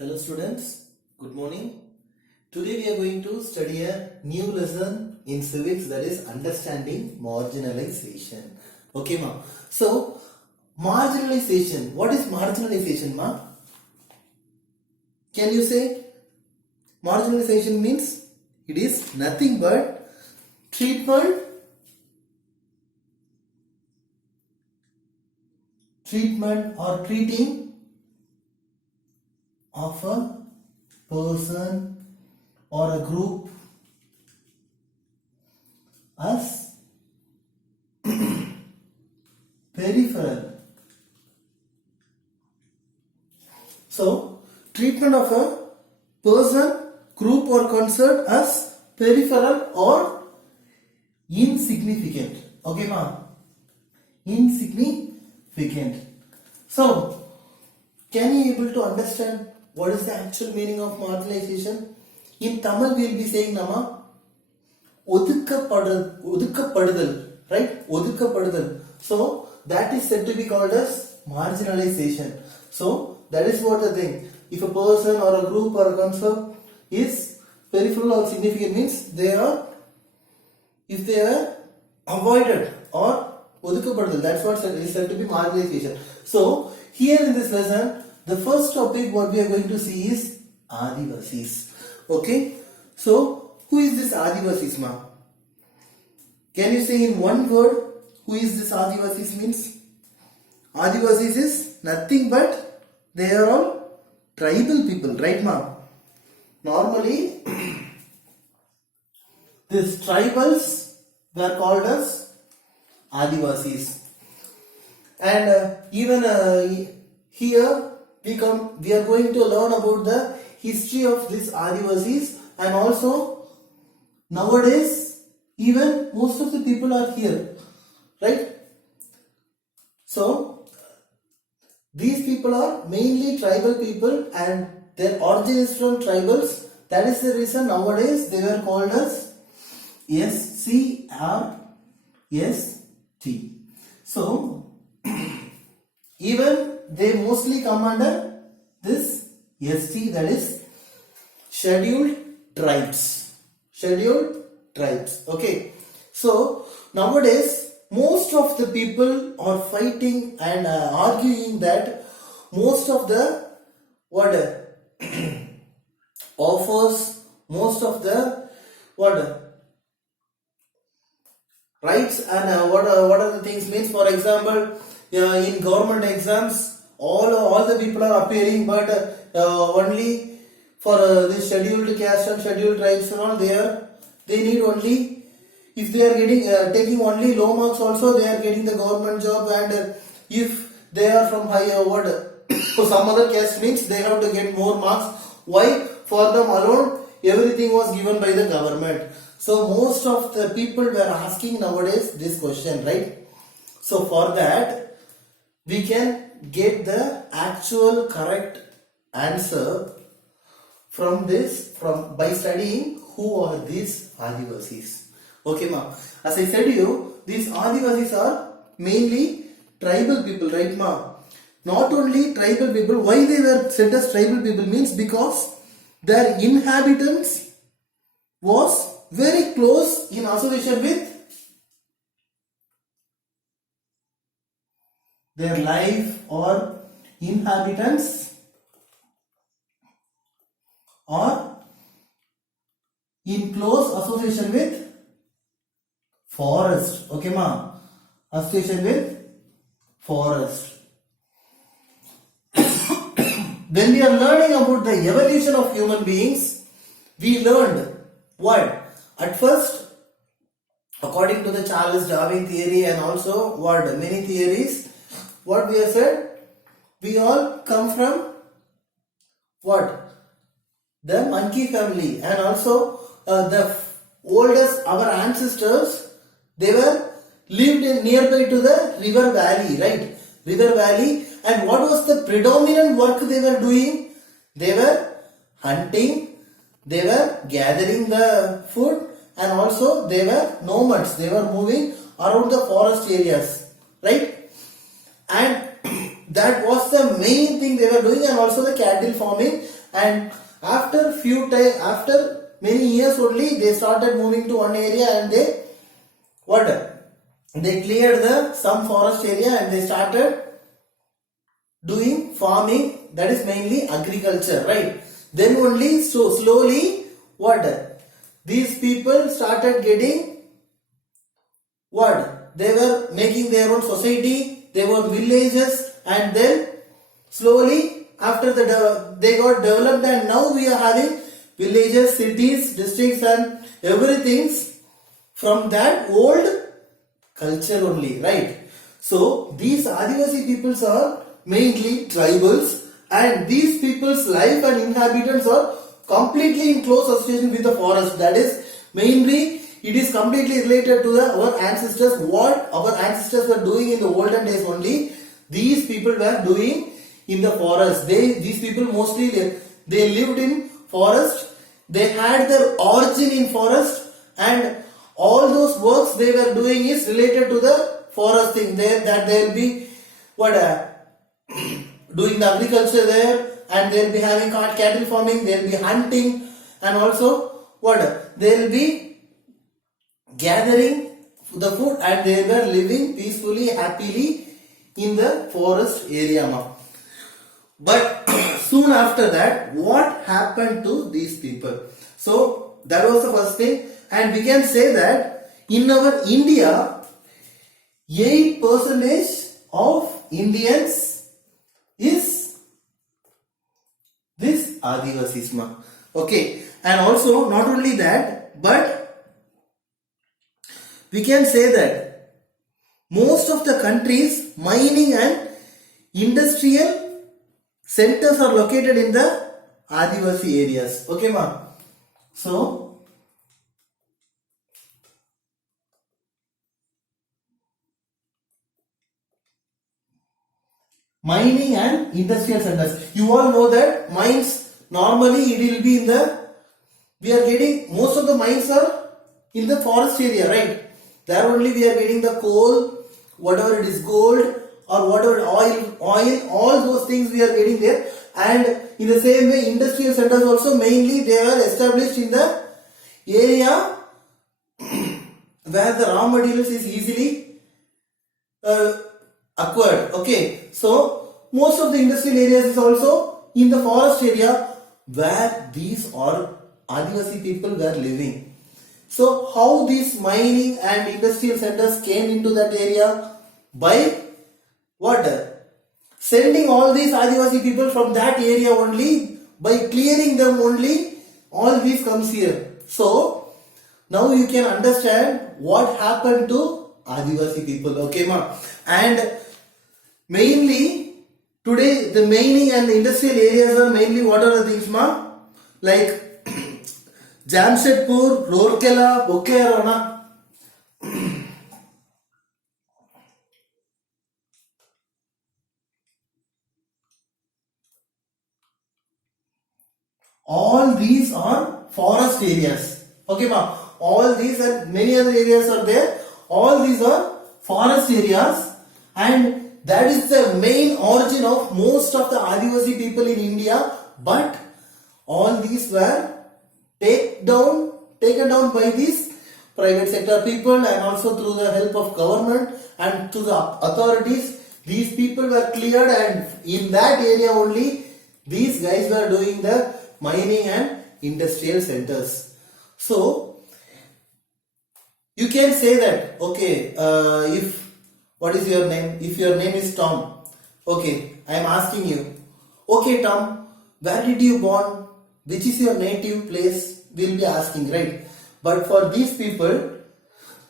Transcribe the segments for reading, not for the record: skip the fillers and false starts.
Hello students, good morning. Today we are going to study a new lesson in civics, that is understanding marginalization. Okay ma. So marginalization, what is marginalization ma? Can you say? Marginalization means it is nothing but treatment or treating of a person or a group as peripheral. So, treatment of a person, group or concern as peripheral or insignificant. Okay ma? Insignificant. So, can you able to understand what is the actual meaning of marginalization? In Tamil we will be saying nama ஒதுக்கப்படுதல், right? ஒதுக்கப்படுதல். So that is said to be called as marginalization. So that is what the thing. If a person or a group or a concept is peripheral or significant means if they are avoided or ஒதுக்கப்படுதல், that's what is said to be marginalization. So here in this lesson, the first topic what we are going to see is Adivasis. Okay, so who is this Adivasis ma? Can you say in one word who is this Adivasis means? Adivasis is nothing but they are all tribal people, right ma? Normally these tribals were called as Adivasis, and even here we are going to learn about the history of these Adivasis, and also nowadays even most of the people are here, right? So these people are mainly tribal people and their origin is from tribals. That is the reason nowadays they were called as SCRST. So even they mostly come under this ST, that is scheduled tribes. Okay. So nowadays most of the people are fighting and arguing that most of the offers, most of the rights and what are the things means. For example, in government exams all the people are appearing, but only for this scheduled caste and scheduled tribes and all, they need only, if they are getting taking only low marks also they are getting the government job, and if they are from higher some other caste means they have to get more marks. Why? For them alone everything was given by the government. So most of the people were asking nowadays this question, right? So for that we can get the actual correct answer by studying who are these Adivasis. Okay ma. As I said to you, these Adivasis are mainly tribal people, right ma? Not only tribal people. Why they were said as tribal people means because their inhabitants was very close in association with their life, or inhabitants or in close association with forest. Okay ma? Association with forest. When we are learning about the evolution of human beings, we learned what? At first, according to the Charles Darwin theory and also many theories, what we have said, we all come from the monkey family, and also the oldest, our ancestors, they were lived nearby to the river valley, right? River valley. And what was the predominant work they were doing? They were hunting, they were gathering the food, and also they were nomads. They were moving around the forest areas, right? And that was the main thing they were doing, and also the cattle farming and after many years only they started moving to one area, and they cleared some forest area and they started doing farming, that is mainly agriculture, right? Then only so slowly these people started getting they were making their own society, they were villages, and then slowly after they got developed, and now we are having villages, cities, districts, and everything from that old culture only, right? So these Adivasi peoples are mainly tribals, and these people's life and inhabitants are completely in close association with the forest. That is mainly it is completely related to our ancestors. What our ancestors were doing in the olden days only, these people were doing in the forest. These people mostly they lived in forest. They had their origin in forest, and all those works they were doing is related to the forest thing. That they will be doing the agriculture there, and they will be having cattle farming. They will be hunting, and also they will be gathering the food, and they were living peacefully, happily in the forest area. But soon after that, what happened to these people? So that was the first thing, and we can say that in our India, 8% of Indians is this Adivasism. Okay, and also not only that, but we can say that most of the countries' mining and industrial centers are located in the Adivasi areas. Okay, ma? So, mining and industrial centers. You all know that mines, normally it will be in we are getting, most of the mines are in the forest area, right? There only we are getting the coal, whatever it is, gold or whatever, oil, all those things we are getting there. And in the same way, industrial centers also mainly they are established in the area where the raw materials is easily acquired. Okay, so most of the industrial areas is also in the forest area where these are Adivasi people were living. So how these mining and industrial centers came into that area? By sending all these Adivasi people from that area only, by clearing them only, all these comes here. So now you can understand what happened to Adivasi people. Okay, ma? And mainly today the mining and the industrial areas are mainly what are the things, ma? Like Jamshedpur, Rourkela, Bokehara. All these are forest areas. Okay, ma? All these and many other areas are there. All these are forest areas, and that is the main origin of most of the Adivasi people in India. But all these were taken down by these private sector people, and also through the help of government and to the authorities. These people were cleared, and in that area only these guys were doing the mining and industrial centers. So you can say that, okay, what is your name? If your name is Tom, okay, I am asking you, okay Tom, where did you born? Which is your native place? We'll be asking, right? But for these people,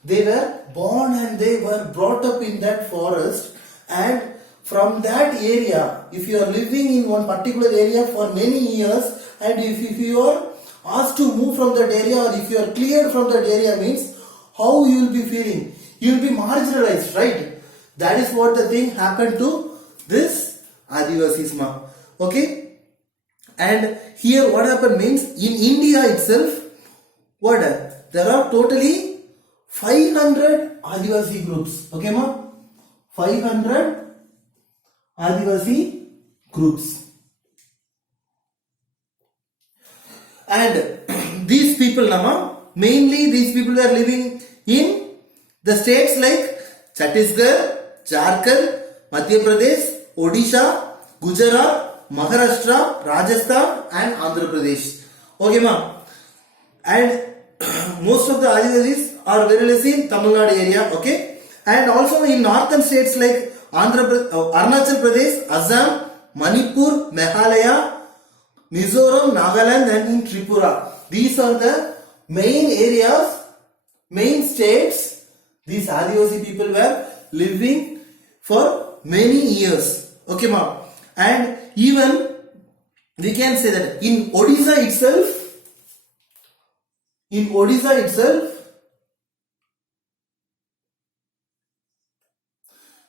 they were born and they were brought up in that forest, and from that area, if you are living in one particular area for many years, and if you are asked to move from that area, or if you are cleared from that area, means how you will be feeling? You will be marginalized, right? That is what the thing happened to this Adivasism. Okay? And here what happened means, in India itself, there are totally 500 Adivasi groups. Okay, ma? 500 Adivasi groups. And these people, Nama, mainly these people were living in the states like Chhattisgarh, Jharkhand, Madhya Pradesh, Odisha, Gujarat, Maharashtra, Rajasthan and Andhra Pradesh. Okay, ma. And most of the Adivasis are very less in Tamil Nadu area. Okay. And also in northern states like Arunachal Pradesh, Assam, Manipur, Meghalaya, Mizoram, Nagaland and in Tripura. These are the main areas, main states these Adivasi people were living for many years. Okay, ma'am. And even we can say that in Odisha itself,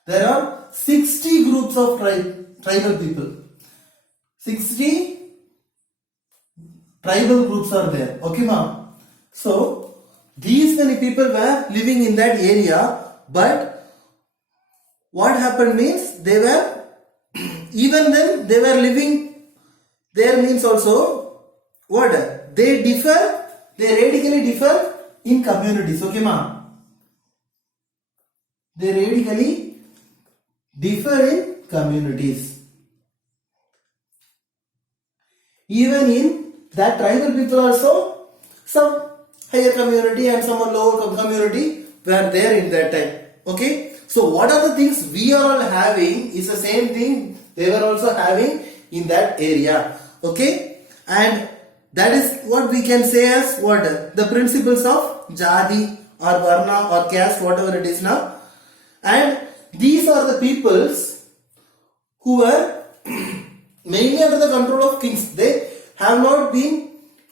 there are 60 groups of tribal people. 60 tribal groups are there. Okay, ma'am. So these many people were living in that area, but what happened means they were even then they were living there means also what they differ, they radically differ in communities. Okay, ma'am. They radically differ in communities. Even in that tribal people also, some higher community and some lower community were there in that time. Okay. So what are the things we are all having is the same thing they were also having in that area. Okay. And that is what we can say as what? The principles of Jadi or Varna or caste, whatever it is now. And these are the peoples who were mainly under the control of kings. They have not been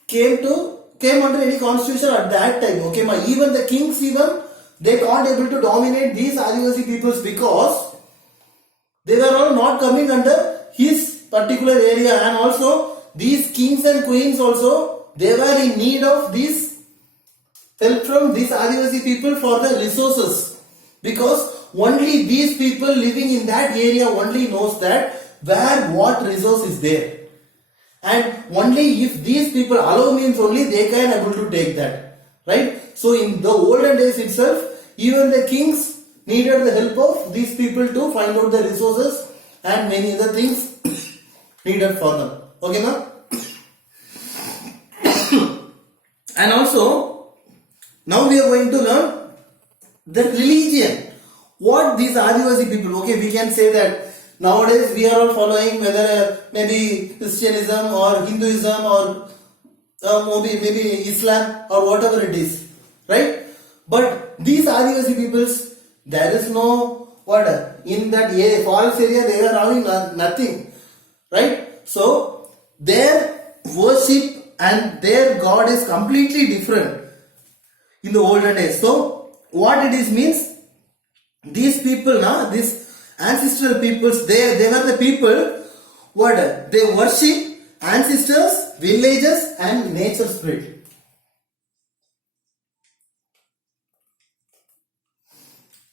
came under any constitution at that time. Okay, even the kings they can't able to dominate these Adivasi peoples because they were all not coming under his particular area, and also these kings and queens also they were in need of this help from these Adivasi people for the resources, because only these people living in that area only knows that where what resource is there. And only if these people allow means only they can able to take that, right? So in the olden days itself, even the kings needed the help of these people to find out the resources and many other things needed for them. Okay, ma'am? And also, now we are going to learn the religion. What these Adivasi people, okay, we can say that nowadays we are all following whether maybe Christianism or Hinduism or maybe Islam or whatever it is, right? But these Adivasi peoples, there is no what in that forest area they are having nothing, right? So their worship and their God is completely different in the olden days. So what it is means, these people these ancestral peoples, they were the people what they worship ancestors, villages and nature spirit.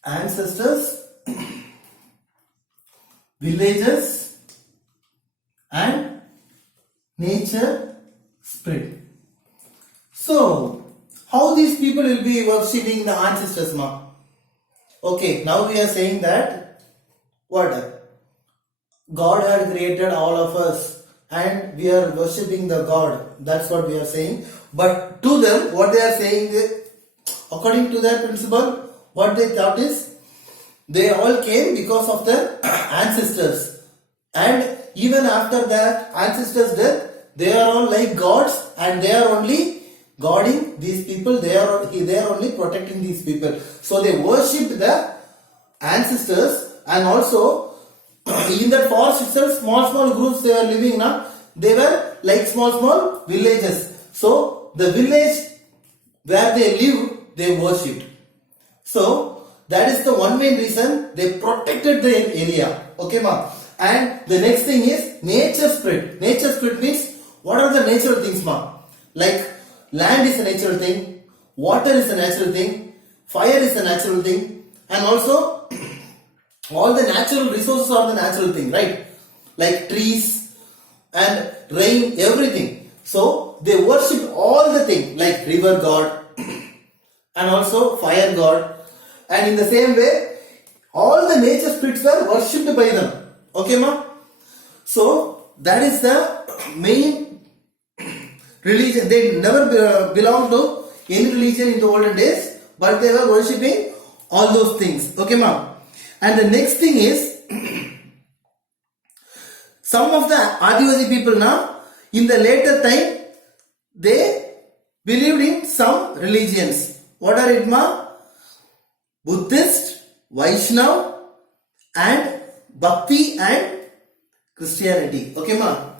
Ancestors, villages and nature spirit. So how these people will be worshipping the ancestors, ma? Okay, now we are saying that what? God had created all of us and we are worshipping the God. That's what we are saying. But to them, what they are saying, according to their principle, what they thought is, they all came because of their ancestors. And even after that ancestors' death, they are all like gods and they are only guarding these people, they are only protecting these people. So they worshipped the ancestors, and also in that forest itself, small groups they were living now. They were like small villages. So the village where they lived, they worshipped. So that is the one main reason they protected the area. Okay, ma'am. And the next thing is nature spirit. Nature spirit means what are the natural things, ma'am? Like land is a natural thing, water is a natural thing, fire is a natural thing, and also all the natural resources are the natural thing, right? Like trees and rain, everything. So they worshipped all the things like river god and also fire god, and in the same way all the nature spirits were worshipped by them. Okay ma? So that is the main religion. They never belonged to any religion in the olden days, but they were worshipping all those things. Okay ma? And the next thing is some of the Adivasi people now in the later time they believed in some religions. What are it ma? Buddhist, Vaishnav and Bhakti and Christianity. Okay ma?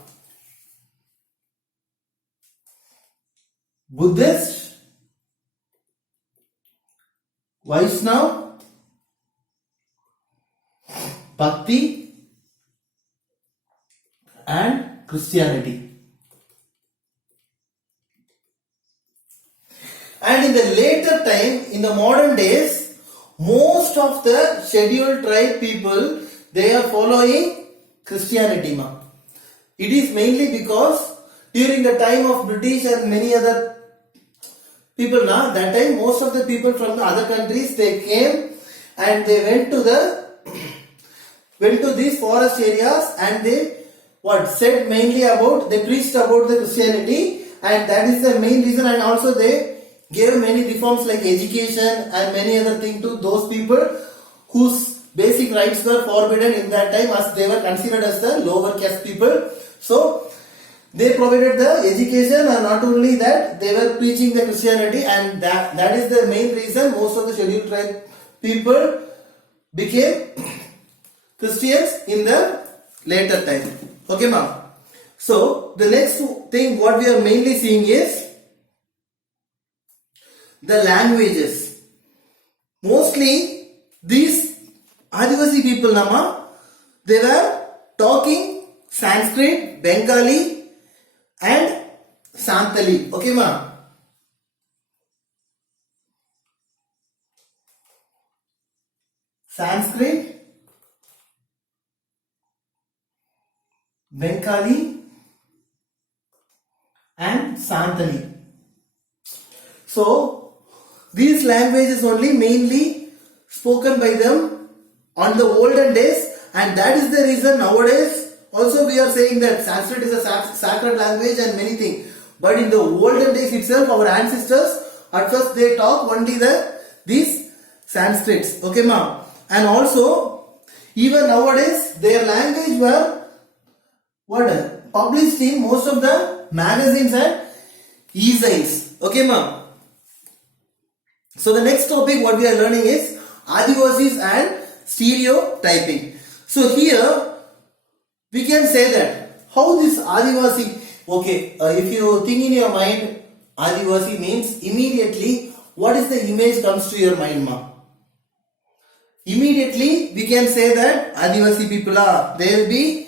Buddhist, Vaishnav, Bhakti and Christianity. And in the later time, in the modern days, most of the scheduled tribe people, they are following Christianity ma. It is mainly because during the time of British and many other people now, that time most of the people from the other countries, they came and they went to these forest areas and they said mainly about, they preached about the Christianity, and that is the main reason. And also they gave many reforms like education and many other things to those people whose basic rights were forbidden in that time, as they were considered as the lower caste people. So they provided the education, and not only that, they were preaching the Christianity, and that is the main reason most of the scheduled tribe people became Christians in the later time. Okay ma'am? So the next thing what we are mainly seeing is the languages. Mostly these Adivasi people nama, they were talking Sanskrit, Bengali and Santali. Okay ma? Sanskrit, Bengali and Santali. So these languages only mainly spoken by them on the olden days, and that is the reason nowadays also we are saying that Sanskrit is a sacred language and many things. But in the olden days itself, our ancestors at first they talk only these Sanskrits. Okay ma'am? And also even nowadays their language were published in most of the magazines and e-zines. Okay ma'am? So the next topic what we are learning is Adivasis and stereotyping. So here we can say that how this Adivasi, if you think in your mind Adivasi means, immediately what is the image comes to your mind ma? Immediately we can say that Adivasi people are, they will be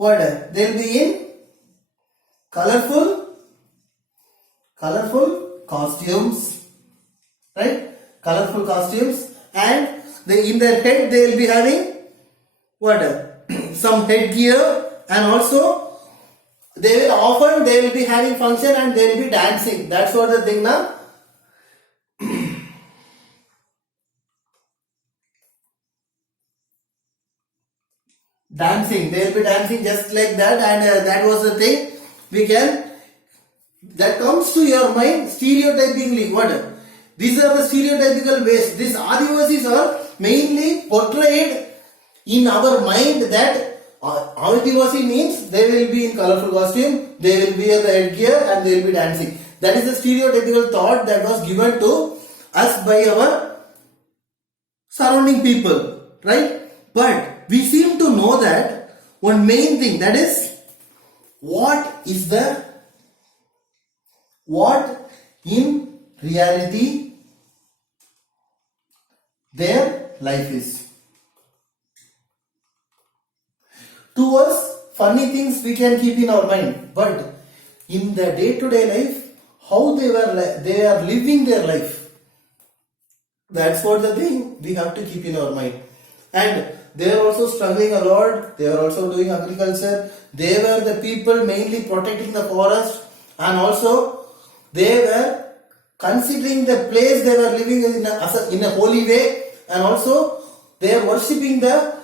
they will be in colorful costumes, right? Colorful costumes, and in their head they will be having some headgear, and also they will be having function and they will be dancing. That's what the thing now. Dancing, they will be dancing just like that, and that was the thing that comes to your mind stereotypingly. These are the stereotypical ways. These Adivasis are mainly portrayed in our mind that Adivasi means they will be in colorful costume, they will wear the headgear and they will be dancing. That is the stereotypical thought that was given to us by our surrounding people, right? But we seem to know that one main thing, that is what in reality their life is. To us, funny things we can keep in our mind, but in the day-to-day life, how they are living their life, that's what the thing we have to keep in our mind. And they are also struggling a lot. They are also doing agriculture. They were the people mainly protecting the forest and also they were considering the place they were living in a holy way, and also they are worshipping the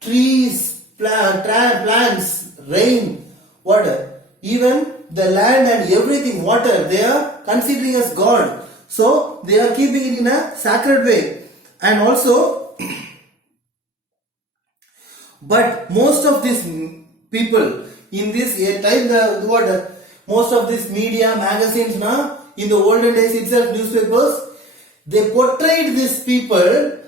trees, plants, rain, water, even the land and everything, water, they are considering as God. So they are keeping it in a sacred way. And also, but most of these people in this time, most of this media, magazines, in the olden days itself, newspapers, they portrayed these people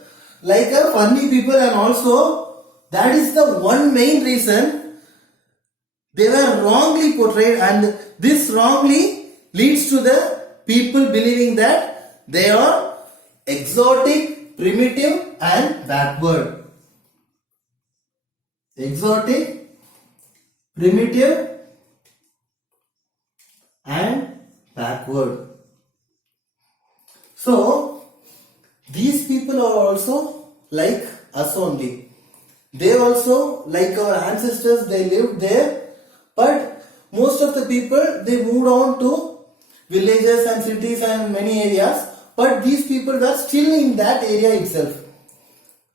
like a funny people, and also that is the one main reason they were wrongly portrayed, and this wrongly leads to the people believing that they are exotic, primitive and backward. Exotic, primitive and backward. So these people are also like us only. They also, like our ancestors, they lived there, but most of the people, they moved on to villages and cities and many areas, but these people were still in that area itself,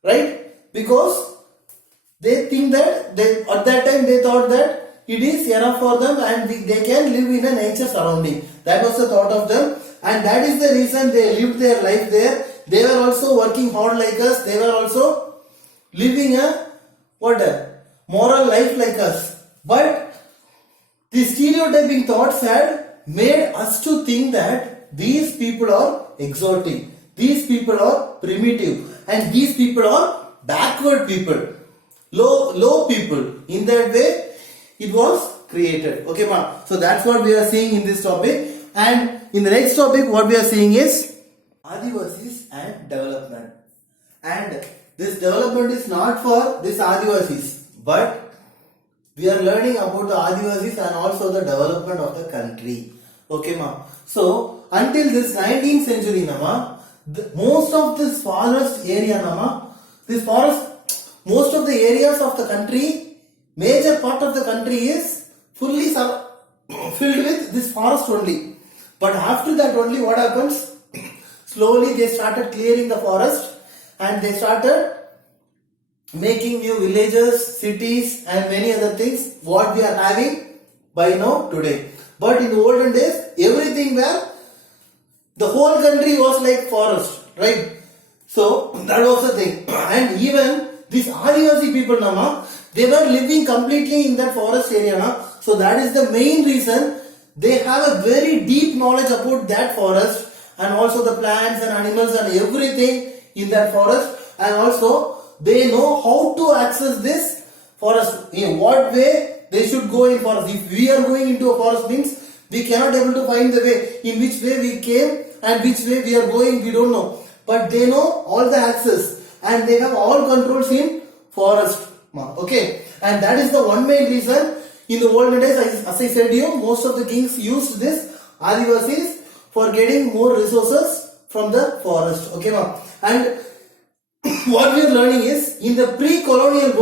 right? Because they think that at that time they thought that it is enough for them and they can live in a nature surrounding. That was the thought of them, and that is the reason they lived their life there. They were also working hard like us. They were also living a moral life like us. But the stereotyping thoughts had made us to think that these people are exotic, these people are primitive, and these people are backward people, low people. In that way it was created. Okay, ma. So that's what we are seeing in this topic. And in the next topic, what we are seeing is Adivasis and development. And this development is not for this Adivasis, but we are learning about the Adivasis and also the development of the country. Okay, ma. So until this 19th century, most of this forest area, most of the areas of the country, major part of the country is fully filled with this forest only. But after that only, what happens? Slowly they started clearing the forest and they started making new villages, cities and many other things what we are having by now today. But in the olden days, everything were, the whole country was like forest, right? So that was the thing. And even these Adivasi people, they were living completely in that forest area. So that is the main reason they have a very deep knowledge about that forest and also the plants and animals and everything in that forest, and also they know how to access this forest, in what way they should go in forest. If we are going into a forest means we cannot able to find the way, in which way we came and which way we are going, we don't know, but they know all the access and they have all controls in forest. Okay, and that is the one main reason. In the olden days, as I said to you, most of the kings used this Adivasis for getting more resources from the forest. Okay, and what we are learning is, in the pre-colonial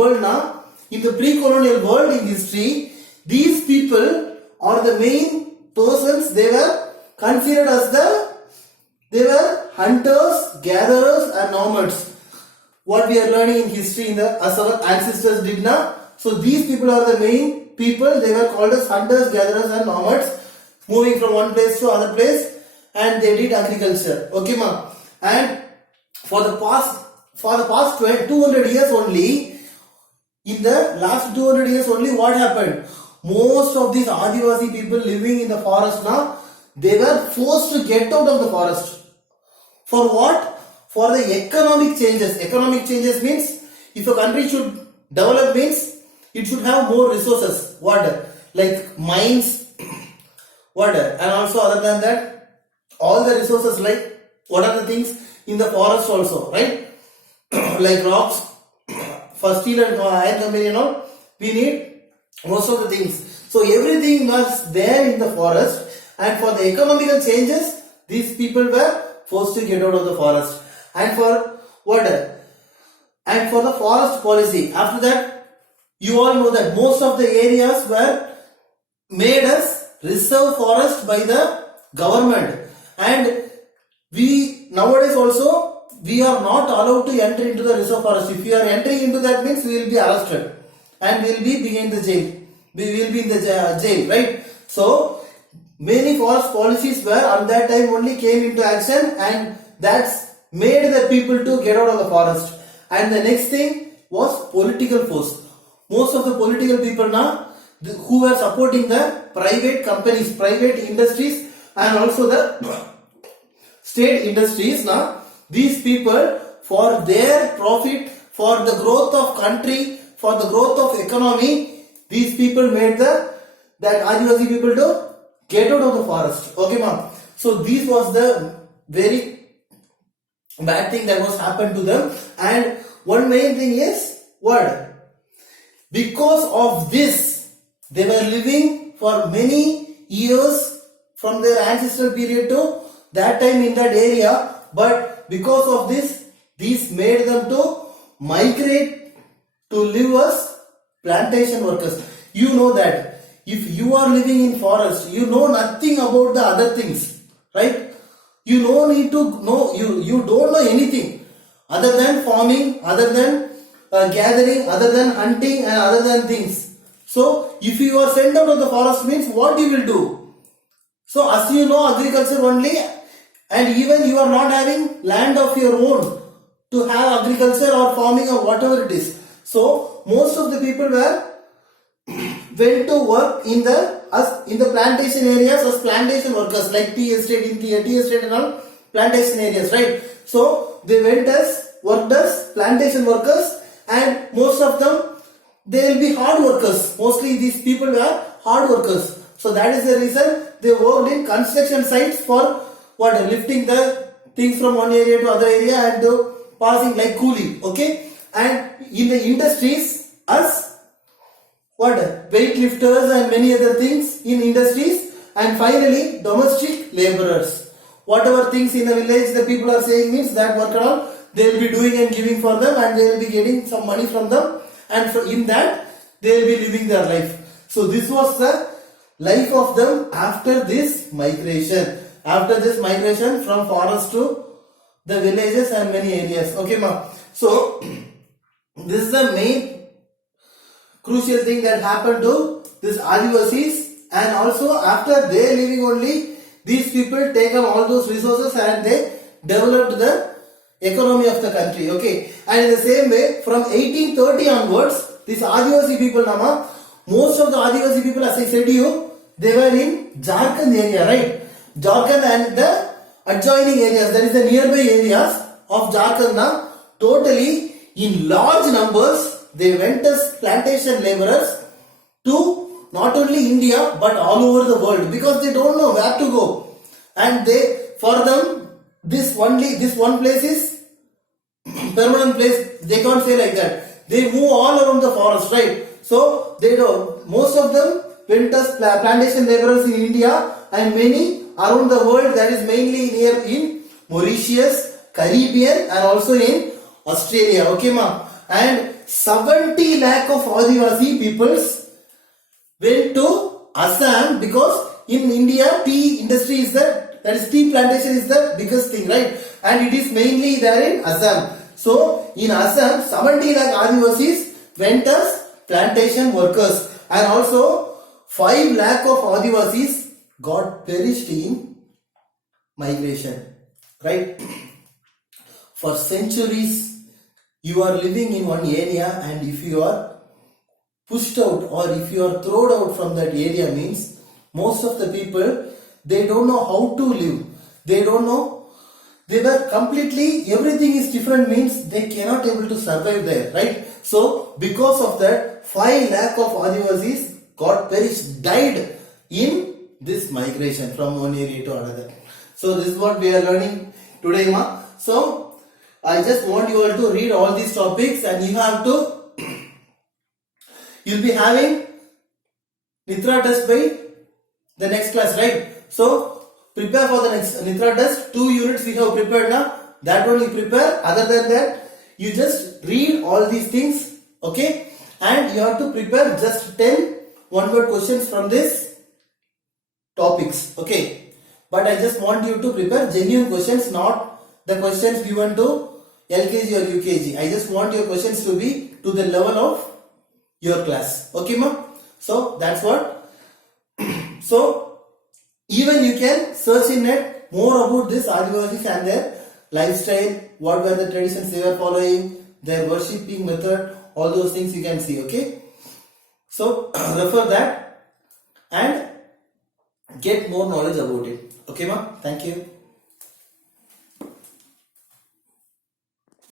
world in history, these people are the main persons. They were considered as they were hunters, gatherers and nomads. What we are learning in history as our ancestors did now. So these people are the main people. They were called as hunters, gatherers and nomads, moving from one place to other place, and they did agriculture. Okay, ma. And for the past 200 years only, in the last 200 years only, what happened? Most of these Adivasi people living in the forest now, they were forced to get out of the forest. For what? For the economic changes. Economic changes means, if a country should develop means, it should have more resources. What? Like mines, water, and also other than that, all the resources, like what are the things in the forest also, right? Like rocks, for steel and iron company and all, we need most of the things. So everything was there in the forest, and for the economical changes, these people were forced to get out of the forest. And for water, and for the forest policy, after that, you all know that most of the areas were made as reserve forest by the government, and we nowadays also we are not allowed to enter into the reserve forest. If we are entering into that means we will be arrested and we will be behind the jail. We will be in the jail, right? So many forest policies were at that time only came into action, and that's made the people to get out of the forest. And the next thing was political force. Most of the political people now who were supporting the private companies, private industries, and also the state industries, now these people, for their profit, for the growth of country, for the growth of economy, these people made that Adivasi people to get out of the forest. Okay, ma'am. So this was the very bad thing that was happened to them. And one main thing is what? Because of this, they were living for many years from their ancestral period to that time in that area. But because of this made them to migrate to live as plantation workers. You know that if you are living in forest, you know nothing about the other things, right? You no need to know, you don't know anything other than farming, other than gathering, other than hunting, and other than things. So if you are sent out of the forest means what you will do? So as you know agriculture only, and even you are not having land of your own to have agriculture or farming or whatever it is. So most of the people went to work in the plantation areas as plantation workers, like tea estate and all plantation areas, right? So they worked as plantation workers, and most of them they will be hard workers. Mostly these people were hard workers. So that is the reason they worked in construction sites for what, lifting the things from one area to other area and passing like coolie. Okay, and in the industries as what, weightlifters and many other things in industries, and finally domestic laborers. Whatever things in the village the people are saying means that work around they will be doing and giving for them, and they will be getting some money from them, and in that they will be living their life. So this was the life of them after this migration. After this migration from forest to the villages and many areas. Okay, ma'am. So this is the main crucial thing that happened to these Adivasis, and also after they living only, these people take up all those resources and they developed the economy of the country. Okay, and in the same way from 1830 onwards, these Adivasi people, Nama, most of the Adivasi people, as I said to you, they were in Jharkhand area, right? Jharkhand and the adjoining areas, that is the nearby areas of Jharkhand, now totally in large numbers they went as plantation laborers to not only India but all over the world, because they don't know where to go, and for them this one place is permanent place. They can't say like that. They move all around the forest, right? So they don't. Most of them went as plantation laborers in India, and many around the world, that is mainly near in Mauritius, Caribbean, and also in Australia. Okay, ma. And 70 lakh of Adivasi peoples went to Assam, because in India tea industry is that is tea plantation is the biggest thing, right? And it is mainly there in Assam. So in Assam, 70 lakh Adivasis went as plantation workers, and also 5 lakh of Adivasis got perished in migration, right? For centuries you are living in one area, and if you are pushed out or if you are thrown out from that area means most of the people, they don't know how to live. They don't know. They were completely, everything is different means they cannot able to survive there, right? So because of that, 5 lakh of Adivasis got perished, died in this migration from one area to another. So this is what we are learning today, ma. So I just want you all to read all these topics, and you have to you'll be having Nitra test by the next class, right? So prepare for the next Nitra test. 2 units we have prepared now. That one you prepare. Other than that, you just read all these things, okay? And you have to prepare just 10 one-word questions from this topics. Okay, but I just want you to prepare genuine questions, not the questions given to LKG or UKG. I just want your questions to be to the level of your class. Okay, ma? So that's what. So even you can search in net more about this Adivasis and their lifestyle, what were the traditions they were following, their worshipping method, all those things you can see. Okay, so refer that and get more knowledge about it. Okay, ma? Thank you.